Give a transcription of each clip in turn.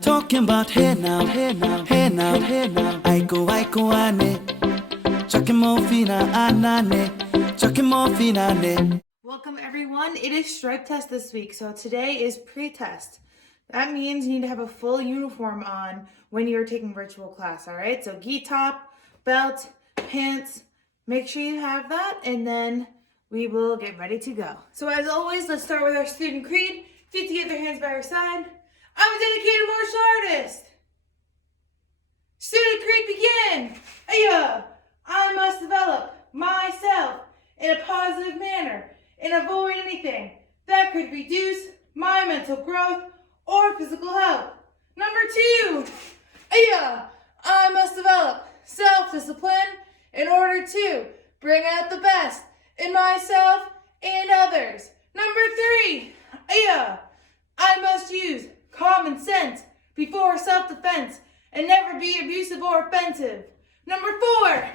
Talking about hey now, hey now, hey now, hey now. Aiko ane. Chakimo fina anane. Chakimo fina ne. Welcome everyone. It is stripe test this week, so today is pre-test. That means you need to have a full uniform on when you're taking virtual class, all right? So gi top, belt, pants, make sure you have that, and then we will get ready to go. So as always, let's start with our student creed. Feet together, hands by our side. I'm a dedicated martial artist. Student creed begin. Aya! I must develop myself in a positive manner and avoid anything that could reduce my mental growth or physical health. Number 2, I must develop self-discipline in order to bring out the best in myself and others. Number 3, I must use common sense before self-defense and never be abusive or offensive. Number 4,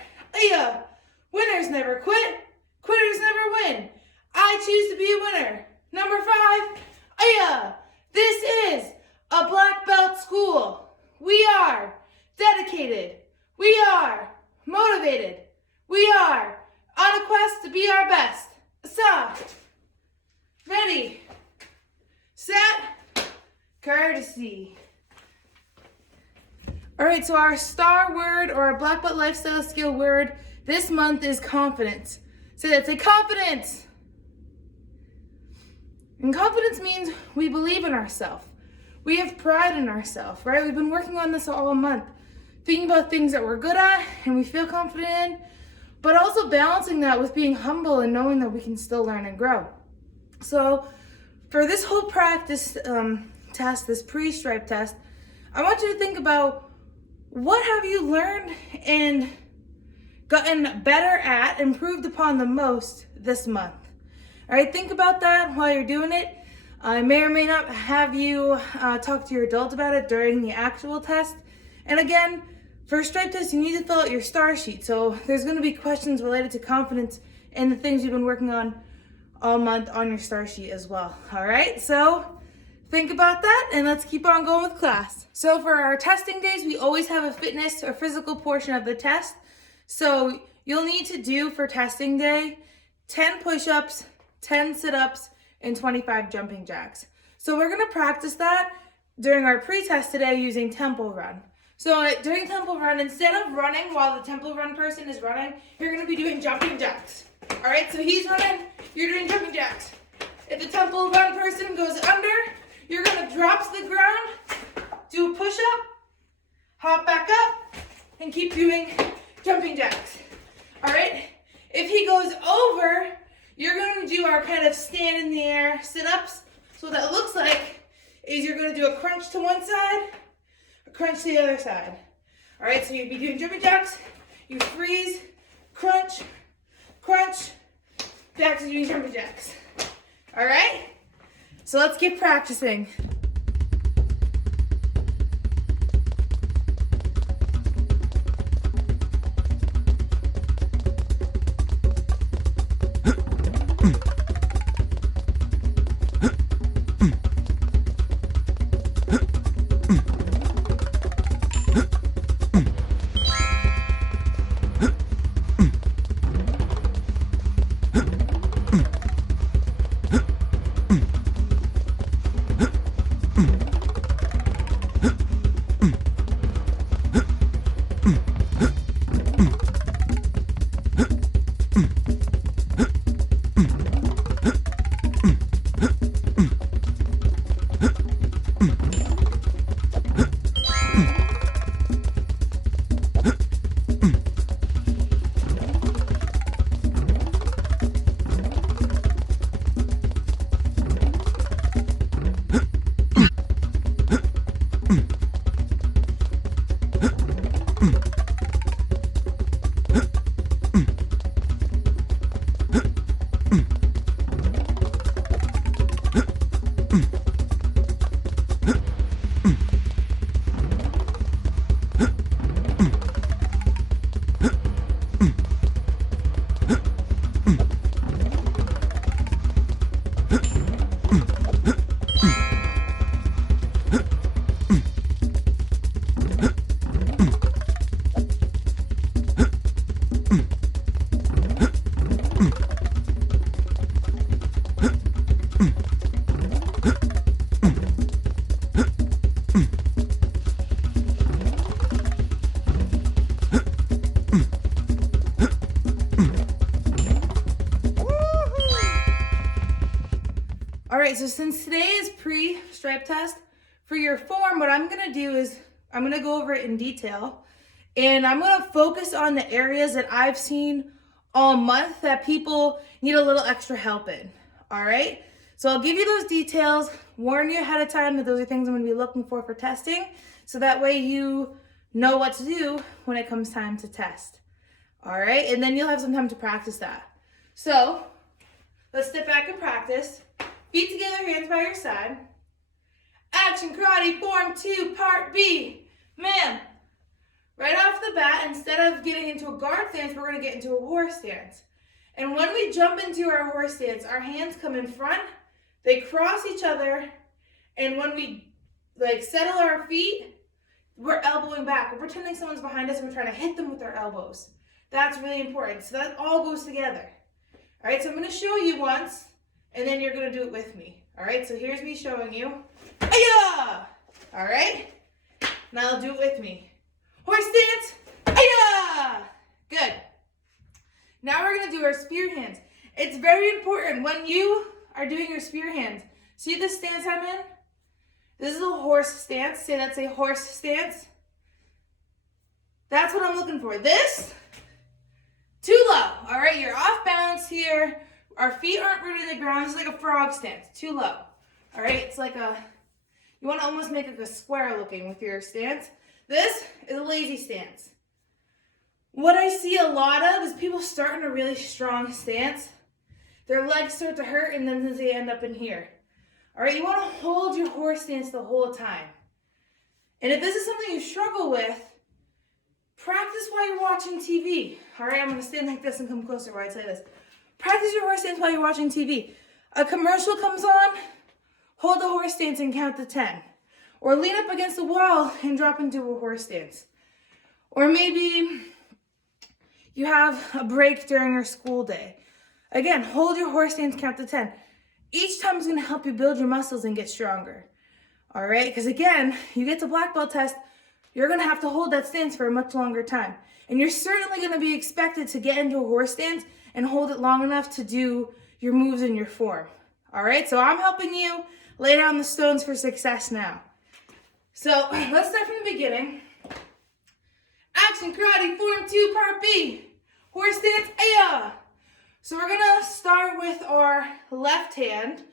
winners never quit, quitters never win. I choose to be a winner. Number 5, this is a black belt school. We are dedicated. We are motivated. We are on a quest to be our best. So, ready, set, courtesy. All right, so our star word or our black belt lifestyle skill word this month is confidence. Say that, say confidence. And confidence means we believe in ourselves. We have pride in ourselves, right? We've been working on this all month, thinking about things that we're good at and we feel confident in, but also balancing that with being humble and knowing that we can still learn and grow. So for this whole practice test, this pre-stripe test, I want you to think about what have you learned and gotten better at, improved upon the most this month. All right, think about that while you're doing it. I may or may not have you talk to your adult about it during the actual test. And again, for a stripe test, you need to fill out your star sheet. So there's going to be questions related to confidence and the things you've been working on all month on your star sheet as well. All right, so think about that and let's keep on going with class. So for our testing days, we always have a fitness or physical portion of the test. So you'll need to do for testing day 10 push-ups, 10 sit-ups, and 25 jumping jacks. So we're gonna practice that during our pre-test today using tempo run. So during tempo run, instead of running while the tempo run person is running, you're gonna be doing jumping jacks. All right, so he's running, you're doing jumping jacks. If the tempo run person goes under, you're gonna drop to the ground, do a push-up, hop back up, and keep doing jumping jacks. All right, if he goes over, you're going to do our kind of stand in the air sit-ups. So what that looks like is you're going to do a crunch to one side, a crunch to the other side. All right, so you'd be doing jumping jacks, you freeze, crunch, crunch, back to doing jumping jacks. All right, so let's get practicing. All right, so since today is pre-stripe test, for your form, what I'm gonna do is I'm gonna go over it in detail, and I'm gonna focus on the areas that I've seen all month that people need a little extra help in, all right? So I'll give you those details, warn you ahead of time that those are things I'm gonna be looking for testing, so that way you know what to do when it comes time to test, all right? And then you'll have some time to practice that. So let's step back and practice. Feet together, hands by your side. Action karate, form 2, part B. Ma'am, right off the bat, instead of getting into a guard stance, we're gonna get into a horse stance. And when we jump into our horse stance, our hands come in front, they cross each other, and when we settle our feet, we're elbowing back. We're pretending someone's behind us and we're trying to hit them with our elbows. That's really important. So that all goes together. All right, so I'm gonna show you once, and then you're gonna do it with me. All right, so here's me showing you. Aya! All right, now I'll do it with me. Horse stance, aya! Good. Now we're gonna do our spear hands. It's very important when you are doing your spear hands. See this stance I'm in? This is a horse stance. Say that's a horse stance. That's what I'm looking for. This, too low. All right, you're off balance here. Our feet aren't rooted in the ground. It's like a frog stance, too low. All right, it's like you want to almost make like a square looking with your stance. This is a lazy stance. What I see a lot of is people start in a really strong stance. Their legs start to hurt and then they end up in here. All right, you want to hold your horse stance the whole time. And if this is something you struggle with, practice while you're watching TV. All right, I'm going to stand like this and come closer while I say this. Practice your horse stance while you're watching TV. A commercial comes on, hold the horse stance and count to 10. Or lean up against the wall and drop into a horse stance. Or maybe you have a break during your school day. Again, hold your horse stance, count to 10. Each time is going to help you build your muscles and get stronger. All right, because again, you get to black belt test, you're going to have to hold that stance for a much longer time. And you're certainly going to be expected to get into a horse stance and hold it long enough to do your moves in your form. All right, so I'm helping you lay down the stones for success now. So let's start from the beginning. Action karate, form 2, part B. Horse stance, aya. So we're gonna start with our left hand.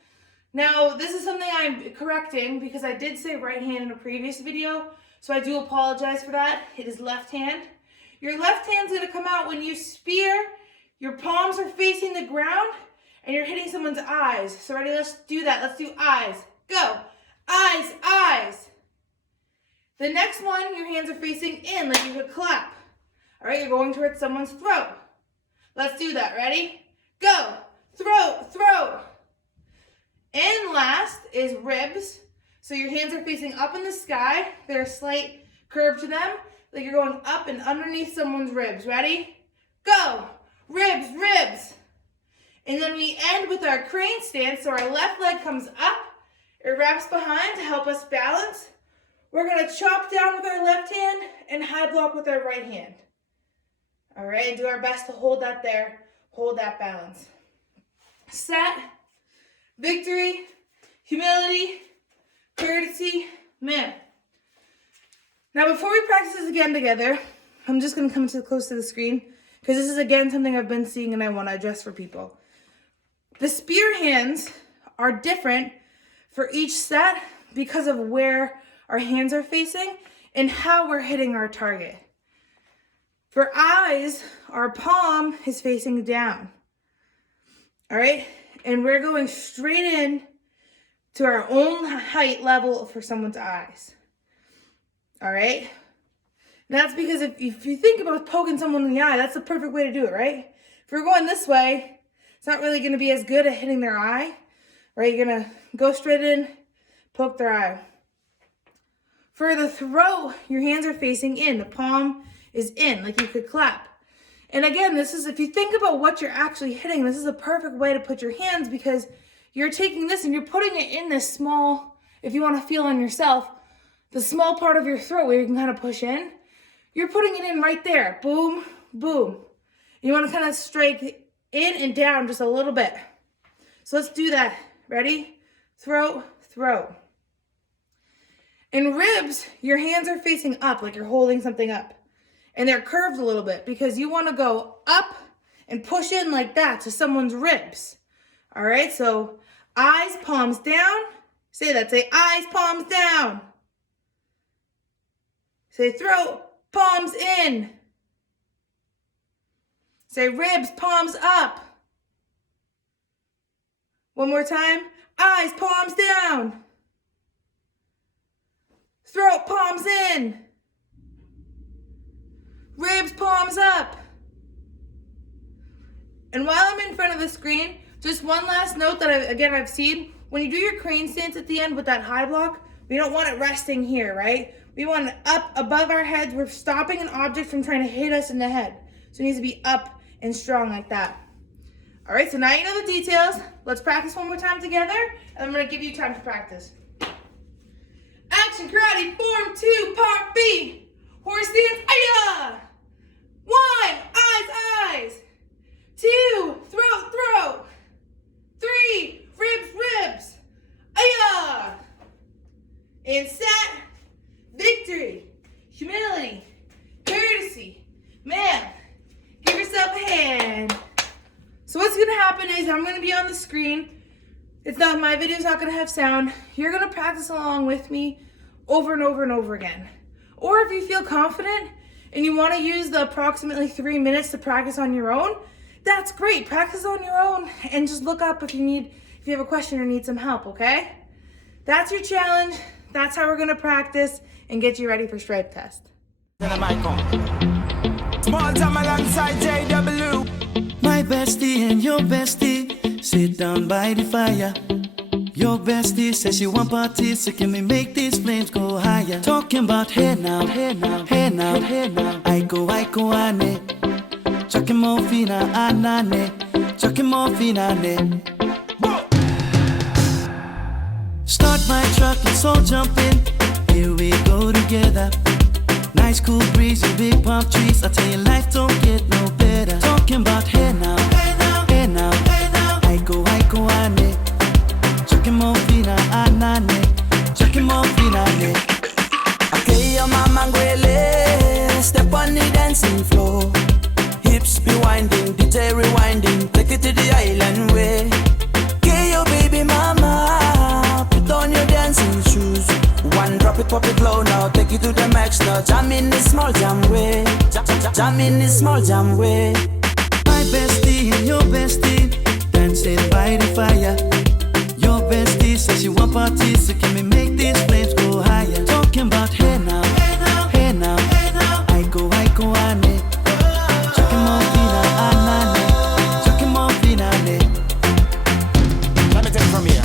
Now, this is something I'm correcting because I did say right hand in a previous video, so I do apologize for that. It is left hand. Your left hand's gonna come out when you spear. Your palms are facing the ground and you're hitting someone's eyes. So ready, let's do that. Let's do eyes. Go. Eyes, eyes. The next one, your hands are facing in like you could clap. All right, you're going towards someone's throat. Let's do that. Ready? Go. Throat, throat. And last is ribs. So your hands are facing up in the sky. There's a slight curve to them, like you're going up and underneath someone's ribs. Ready? Go. Ribs, ribs. And then we end with our crane stance. So our left leg comes up. It wraps behind to help us balance. We're going to chop down with our left hand and high block with our right hand. All right, and do our best to hold that there. Hold that balance. Set, victory, humility, courtesy, man. Now before we practice this again together, I'm just going to come close to the screen because this is again something I've been seeing and I want to address for people. The spear hands are different for each set because of where our hands are facing and how we're hitting our target. For eyes, our palm is facing down. All right, and we're going straight in to our own height level for someone's eyes. All right, and that's because if you think about poking someone in the eye, that's the perfect way to do it, right? If we're going this way, it's not really going to be as good at hitting their eye, right? You're going to go straight in, poke their eye. For the throat, your hands are facing in. The palm is in, like you could clap. And again, this is, if you think about what you're actually hitting, this is a perfect way to put your hands because you're taking this and you're putting it in this small, if you want to feel on yourself, the small part of your throat where you can kind of push in, you're putting it in right there. Boom, boom. You want to kind of strike in and down just a little bit. So let's do that. Ready? Throat, throat. In ribs, your hands are facing up like you're holding something up. And they're curved a little bit because you want to go up and push in like that to someone's ribs. All right, so eyes, palms down. Say that. Say eyes, palms down. Say throat, palms in. Say ribs, palms up. One more time. Eyes, palms down. Throat, palms in. Ribs, palms up. And while I'm in front of the screen, just one last note that I've seen. When you do your crane stance at the end with that high block, we don't want it resting here, right? We want it up above our heads. We're stopping an object from trying to hit us in the head. So it needs to be up and strong like that. All right, so now you know the details. Let's practice one more time together, and I'm gonna give you time to practice. Action karate, form 2, part B. Horse stance, ayah! 1, eyes, eyes. 2, throat, throat. 3, ribs, ribs. Ayah! And set, victory, humility, courtesy. Man, give yourself a hand. So what's gonna happen is I'm gonna be on the screen. My video's not gonna have sound. You're gonna practice along with me over and over and over again. Or if you feel confident and you wanna use the approximately 3 minutes to practice on your own, that's great. Practice on your own and just look up if you have a question or need some help, okay? That's your challenge. That's how we're gonna practice and get you ready for stripe test. Small time alongside JW. My bestie and your bestie sit down by the fire. Your bestie says she want parties, so can we make these flames go higher? Talking about hey now, hey now, hey now, hey now. I go ane. Chucking more fina anane. Chucking more fina ane. Start my truck, let's all jump in. Here we go together. Nice cool breeze and big palm trees. I tell you, life don't get no better. Talking about hey now, hey now, hey now, hey now. I go ane. Chucking more fina anane. Chucking more fina ane. Okay, your mama ngwele. Step on the dancing floor. Hips be winding, DJ rewinding. Take it to the island way. Okay, your baby mama. Put on your dancing shoes. One drop it, pop it low now. Take it to the max now. Jam in this small jam way. Jam in this small jam way. My bestie and your bestie dancing by the fire. Your bestie says she want parties, so can we make these flames go higher? Talking about hey now, hey now, hey now, hey now. I go ane. Chucking more fina anane. Chucking more fina ane. Let me take it from here.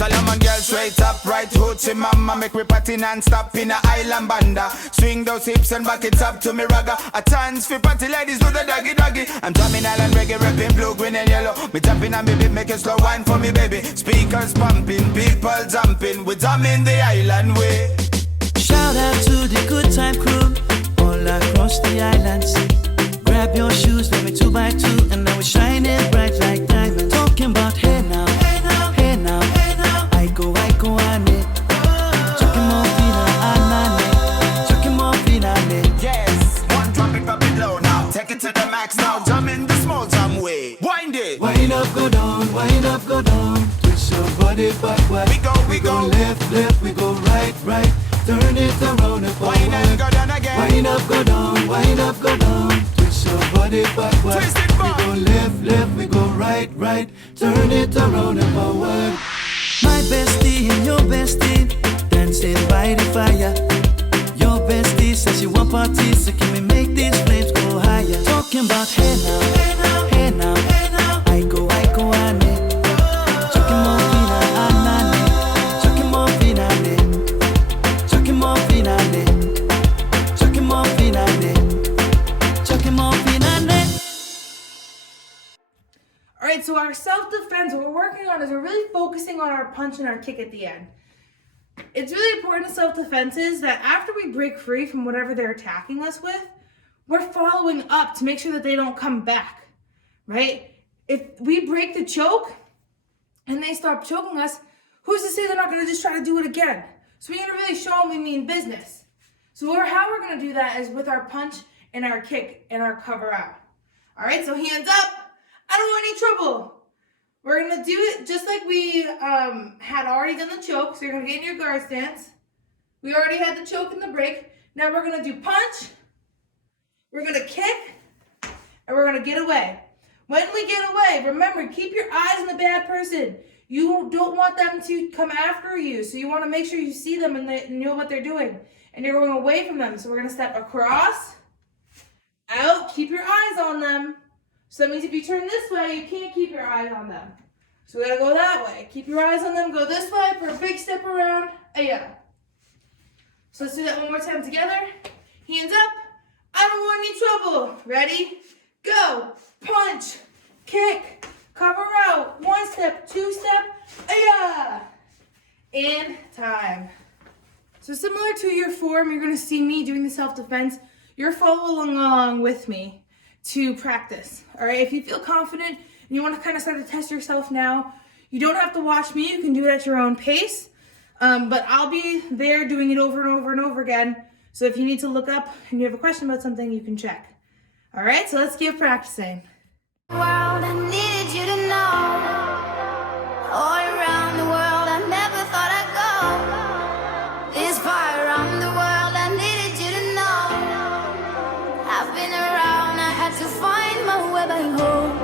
Solomon girl straight up, right hoochie mama. Make me party non-stop in a island banda. Swing those hips and back it up to me ragga. A chance for party ladies do the doggy doggy. I'm drumming island reggae, rapping blue, green and yellow. Me tapping and baby, make a slow wine for me baby. Speakers pumping, people jumping. We drumming the island way. Shout out to the good time crew all across the islands. Grab your shoes, let me 2 by 2, and now we're shining bright like diamonds. Talking about hey now, hey now, hey now, hey now. I go ane. Chucking more fina anane. Chucking more fina ane. Yes, one drop it, pop it low now. Take it to the max now. Jump in the small jam way. Wind it. Wind up, go down, wind up, go down. Twist your body backward. We go left, left, we go right, right. Turn it around and forward. Wind and go down again. Wind up, go down, wind up, go down. Twist your body backward. Twist it back. We go left, left, we go right, right. Turn it around and forward. My bestie and your bestie dancing by the fire. Your bestie says she want parties, so can we make these flames go higher? Talking about hey now, hey now, hey now, hey now. I go ane. Chucking more fina anane. Chucking more fina ane. Chucking more fina ane. Chucking more fina ane. Chucking more fina ane. All right, so our self-defense, what we're working on is we're really focusing on our punch and our kick at the end. It's really important in self-defense is that after we break free from whatever they're attacking us with, we're following up to make sure that they don't come back, right? If we break the choke and they stop choking us, who's to say they're not going to just try to do it again? So we need to really show them we mean business. So how we're going to do that is with our punch and our kick and our cover out. All right, so hands up. I don't want any trouble. We're going to do it just like we had already done the choke. So you're going to get in your guard stance. We already had the choke and the break. Now we're going to do punch. We're going to kick. And we're going to get away. When we get away, remember, keep your eyes on the bad person. You don't want them to come after you. So you want to make sure you see them and they know what they're doing. And you're going away from them. So we're going to step across, out, keep your eyes on them. So that means if you turn this way, you can't keep your eyes on them. So we got to go that way. Keep your eyes on them, go this way for a big step around. Yeah. So let's do that one more time together. Hands up. I don't want any trouble. Ready? Go. Punch. Kick. Cover out. One step, two step. Yeah. And time. So similar to your form, you're going to see me doing the self-defense. You're following along with me to practice. All right. If you feel confident and you want to kind of start to test yourself now, you don't have to watch me. You can do it at your own pace. But I'll be there doing it over and over and over again. So if you need to look up and you have a question about something, you can check. All right, so let's keep practicing. World, I needed you to know. All around the world, I never thought I'd go. This far around the world, I needed you to know. I've been around, I had to find my way back home.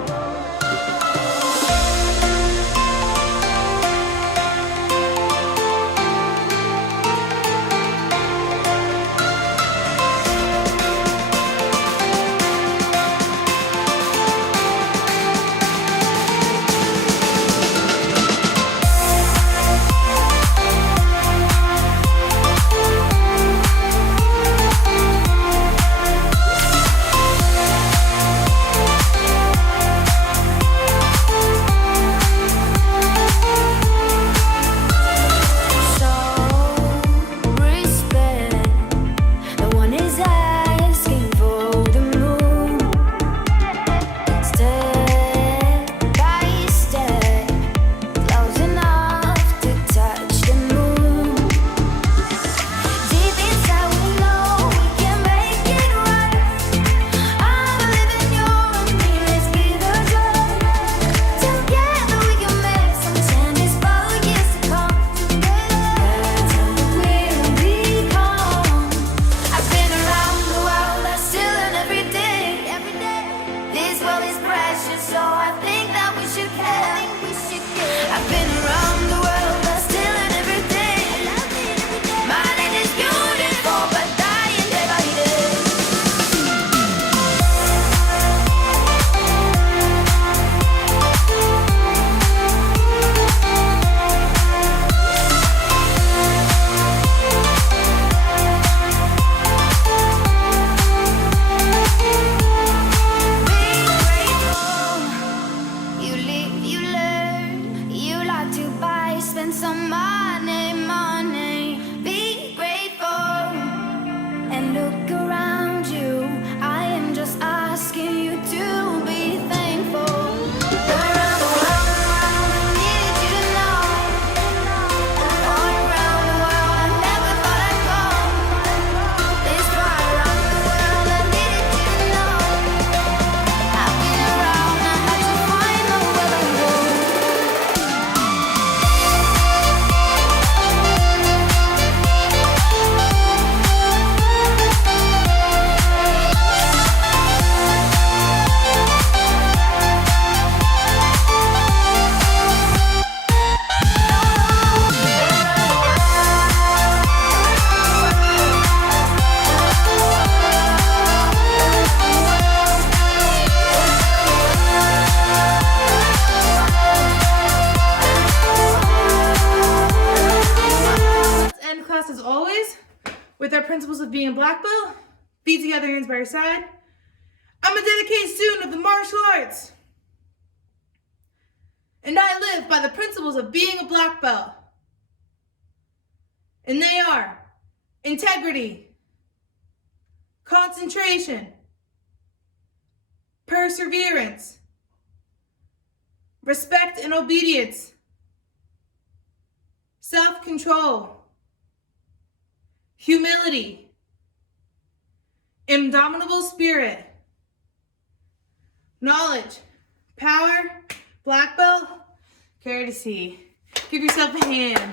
With our principles of being a black belt, feet together, hands by your side. I'm a dedicated student of the martial arts. And I live by the principles of being a black belt. And they are integrity, concentration, perseverance, respect and obedience, self-control, humility, indomitable spirit, knowledge, power, black belt, courtesy. Give yourself a hand.